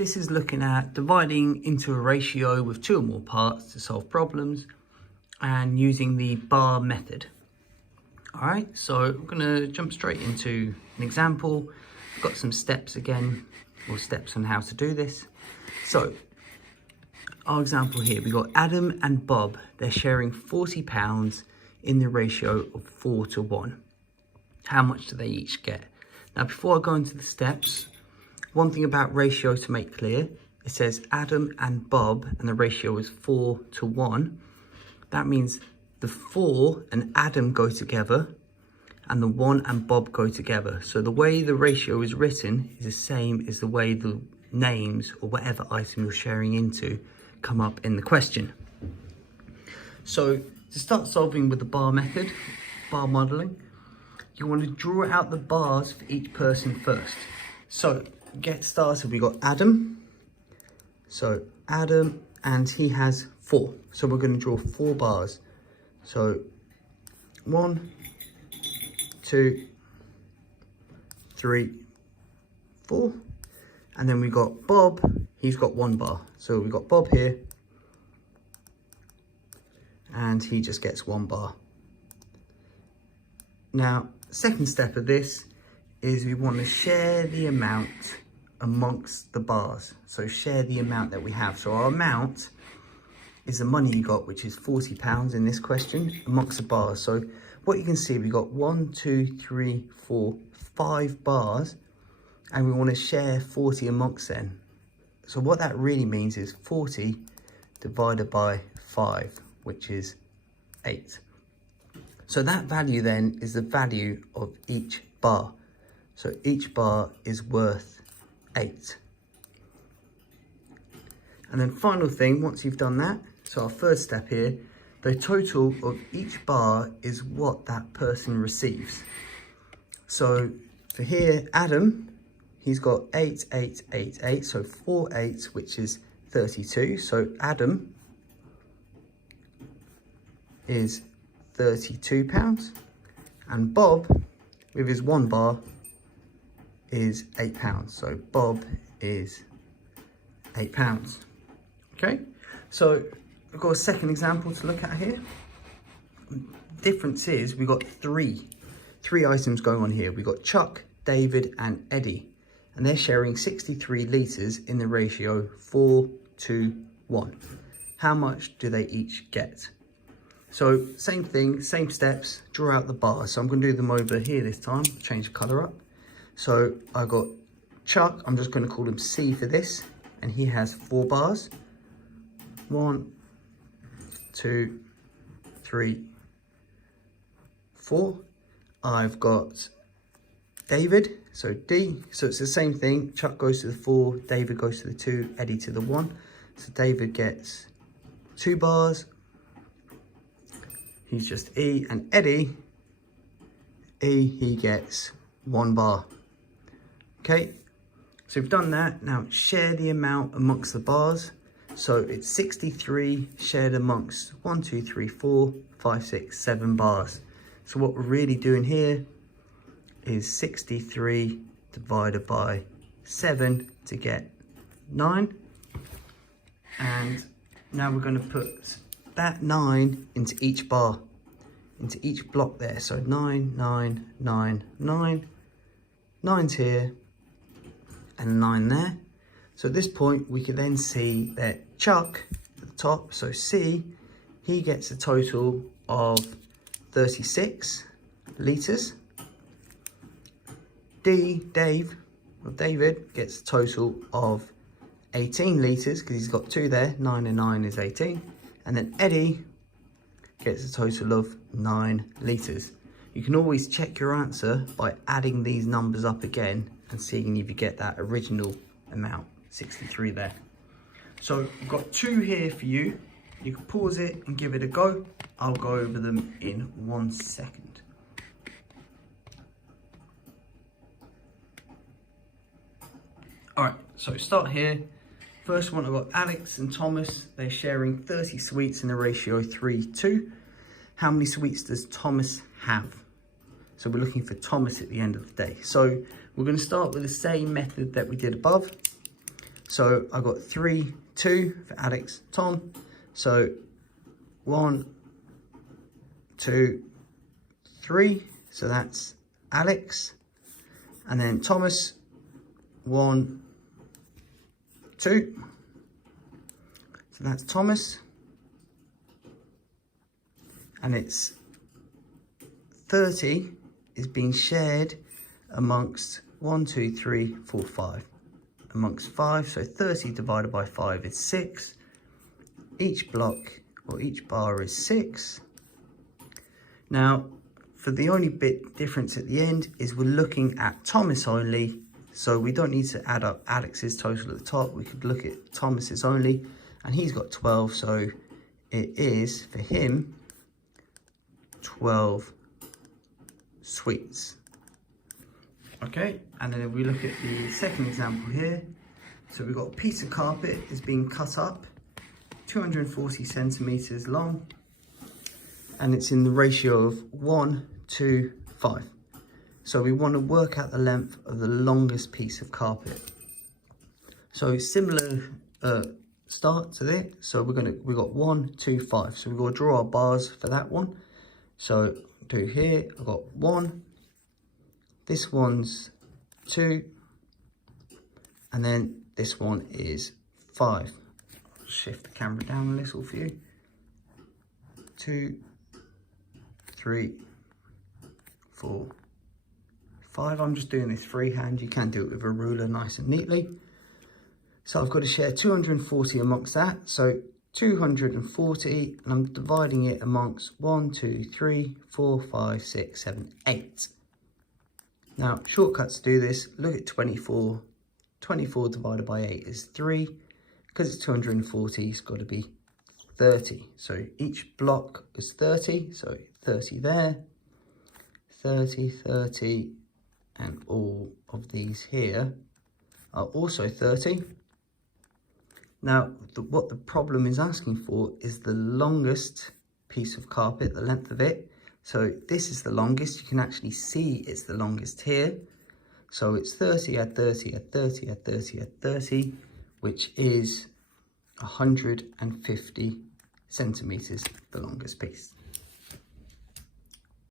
this is looking at dividing into a ratio with two or more parts to solve problems and using the bar method. All right, so we're going to jump straight into an example. I've got some steps again, or steps on how to do this. So our example here, we got Adam and Bob. They're sharing £40 in the ratio of 4 to 1. How much do they each get? Now, before I go into the steps, one thing about ratio to make clear, it says Adam and Bob, and the ratio is 4 to 1. That means the 4 and Adam go together, and the 1 and Bob go together. So the way the ratio is written is the same as the way the names or whatever item you're sharing into come up in the question. So to start solving with the bar method, bar modeling, you want to draw out the bars for each person first. So get started, we got Adam. So Adam, and he has 4. So we're going to draw 4 bars. So 1, 2, 3, 4. And then we got Bob, he's got 1 bar. So we got Bob here, and he just gets 1 bar. Now, second step of this is we want to share the amount amongst the bars. So share the amount that we have. So our amount is the money you got, which is £40 in this question, amongst the bars. So what you can see, we got 1, 2, 3, 4, 5 bars, and we want to share 40 amongst them. So what that really means is 40 divided by 5, which is 8. So that value then is the value of each bar. So each bar is worth 8. And then final thing, once you've done that, so our first step here, the total of each bar is what that person receives. So for here, Adam, he's got 8, 8, 8, 8, so 4 8s, which is 32. So Adam is £32, and Bob, with his 1 bar, is £8. So Bob is £8. Okay, so we've got a second example to look at here. Difference is we've got three items going on here. We've got Chuck, David, and Eddie, and they're sharing 63 litres in the ratio 4 to 1. How much do they each get? So same thing, same steps, draw out the bars. So I'm going to do them over here this time, change the colour up. So I got Chuck, I'm just going to call him C for this, and he has 4 bars. 1, 2, 3, 4. I've got David, so D, so it's the same thing. Chuck goes to the 4, David goes to the 2, Eddie to the 1. So David gets 2 bars. He's just E, and Eddie, E, he gets 1 bar. Okay, so we've done that. Now share the amount amongst the bars. So it's 63 shared amongst 1, 2, 3, 4, 5, 6, 7 bars. So what we're really doing here is 63 divided by 7 to get 9. And now we're going to put that 9 into each bar, into each block there. So 9, 9, 9, 9, 9's here, and 9 there. So at this point, we can then see that Chuck at the top, so C, he gets a total of 36 litres. D, David, gets a total of 18 litres, because he's got 2 there, 9 and 9 is 18. And then Eddie gets a total of 9 litres. You can always check your answer by adding these numbers up again and seeing if you get that original amount, 63 there. So I've got 2 here for you. You can pause it and give it a go. I'll go over them in 1 second. All right, so start here. First one, I've got Alex and Thomas. They're sharing 30 sweets in a ratio 3:2. How many sweets does Thomas have? So we're looking for Thomas at the end of the day. So we're going to start with the same method that we did above. So I got 3, 2 for Alex, Tom. So 1, 2, 3. So that's Alex. And then Thomas, 1, 2. So that's Thomas. And it's 30 is being shared amongst 1, 2, 3, 4, 5. Amongst 5, so 30 divided by 5 is 6. Each block or each bar is 6. Now, for the only bit difference at the end is we're looking at Thomas only, so we don't need to add up Alex's total at the top. We could look at Thomas's only, and he's got 12, so it is for him 12 sweets. Okay, and then if we look at the second example here, so we've got a piece of carpet is being cut up 240 centimeters long, and it's in the ratio of 1 to 5. So we want to work out the length of the longest piece of carpet. So similar start to this. So we got 1, 2, 5. So we've got to draw our bars for that one. So do here, I've got 1, this one's 2, and then this one is 5. I'll shift the camera down a little for you. 2, 3, 4, 5. I'm just doing this freehand. You can do it with a ruler nice and neatly. So I've got to share 240 amongst that. So 240, and I'm dividing it amongst 1, 2, 3, 4, 5, 6, 7, 8. Now, shortcuts to do this, look at 24. 24 divided by 8 is 3. Because it's 240, it's got to be 30. So each block is 30. So 30 there, 30, 30, and all of these here are also 30. Now, what the problem is asking for is the longest piece of carpet, the length of it. So this is the longest. You can actually see it's the longest here. So it's 30, add 30, add 30, add 30, add 30, which is 150 centimeters, the longest piece.